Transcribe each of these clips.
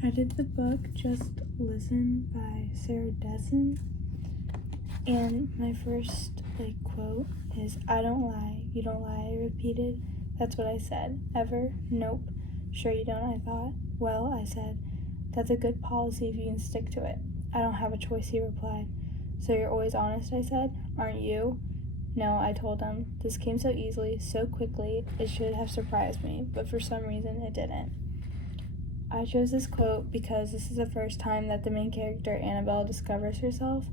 I did the book Just Listen by Sarah Dessen, and my first quote is, "I don't lie, you don't lie," I repeated. "That's what I said. Ever? Nope. Sure you don't," I thought. "Well," I said, "that's a good policy if you can stick to it." "I don't have a choice," he replied. "So you're always honest," I said. "Aren't you?" "No," I told him. This came so easily, so quickly, it should have surprised me, but for some reason it didn't. I chose this quote because this is the first time that the main character, Annabelle, discovers herself.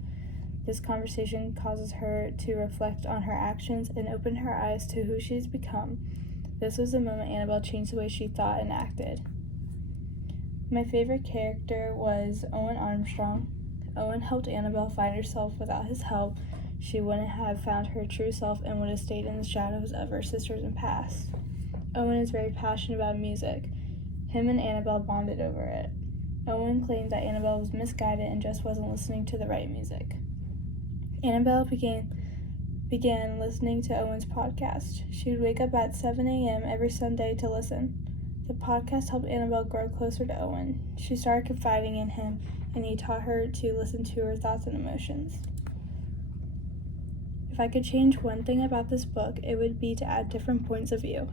This conversation causes her to reflect on her actions and open her eyes to who she's become. This was the moment Annabelle changed the way she thought and acted. My favorite character was Owen Armstrong. Owen helped Annabelle find herself. Without his help, she wouldn't have found her true self and would have stayed in the shadows of her sisters and past. Owen is very passionate about music. Him and Annabelle bonded over it. Owen claimed that Annabelle was misguided and just wasn't listening to the right music. Annabelle began listening to Owen's podcast. She would wake up at 7 a.m. every Sunday to listen. The podcast helped Annabelle grow closer to Owen. She started confiding in him, and he taught her to listen to her thoughts and emotions. If I could change one thing about this book, it would be to add different points of view.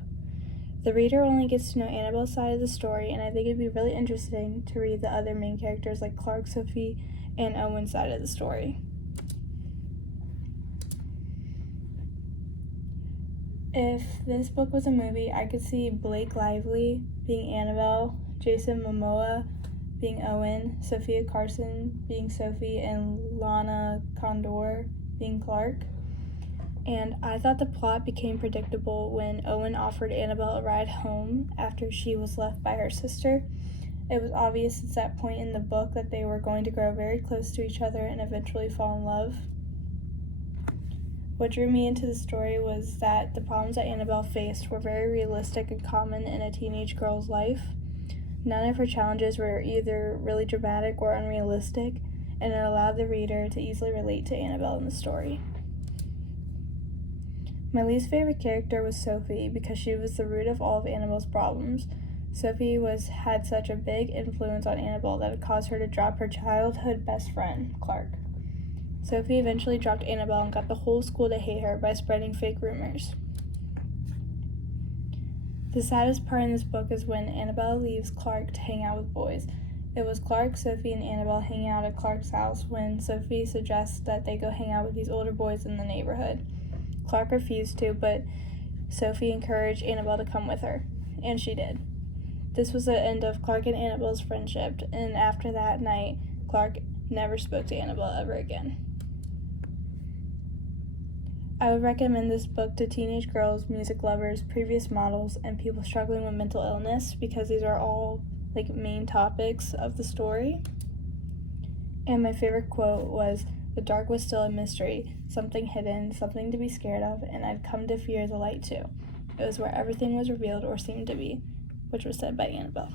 The reader only gets to know Annabelle's side of the story, and I think it'd be really interesting to read the other main characters like Clark, Sophie, and Owen's side of the story. If this book was a movie, I could see Blake Lively being Annabelle, Jason Momoa being Owen, Sophia Carson being Sophie, and Lana Condor being Clark. And I thought the plot became predictable when Owen offered Annabelle a ride home after she was left by her sister. It was obvious since that point in the book that they were going to grow very close to each other and eventually fall in love. What drew me into the story was that the problems that Annabelle faced were very realistic and common in a teenage girl's life. None of her challenges were either really dramatic or unrealistic, and it allowed the reader to easily relate to Annabelle in the story. My least favorite character was Sophie because she was the root of all of Annabelle's problems. Sophie had such a big influence on Annabelle that it caused her to drop her childhood best friend, Clark. Sophie eventually dropped Annabelle and got the whole school to hate her by spreading fake rumors. The saddest part in this book is when Annabelle leaves Clark to hang out with boys. It was Clark, Sophie, and Annabelle hanging out at Clark's house when Sophie suggests that they go hang out with these older boys in the neighborhood. Clark refused to, but Sophie encouraged Annabelle to come with her, and she did. This was the end of Clark and Annabelle's friendship, and after that night, Clark never spoke to Annabelle ever again. I would recommend this book to teenage girls, music lovers, previous models, and people struggling with mental illness because these are all main topics of the story. And my favorite quote was, "The dark was still a mystery, something hidden, something to be scared of, and I've come to fear the light too. It was where everything was revealed or seemed to be," which was said by Annabelle.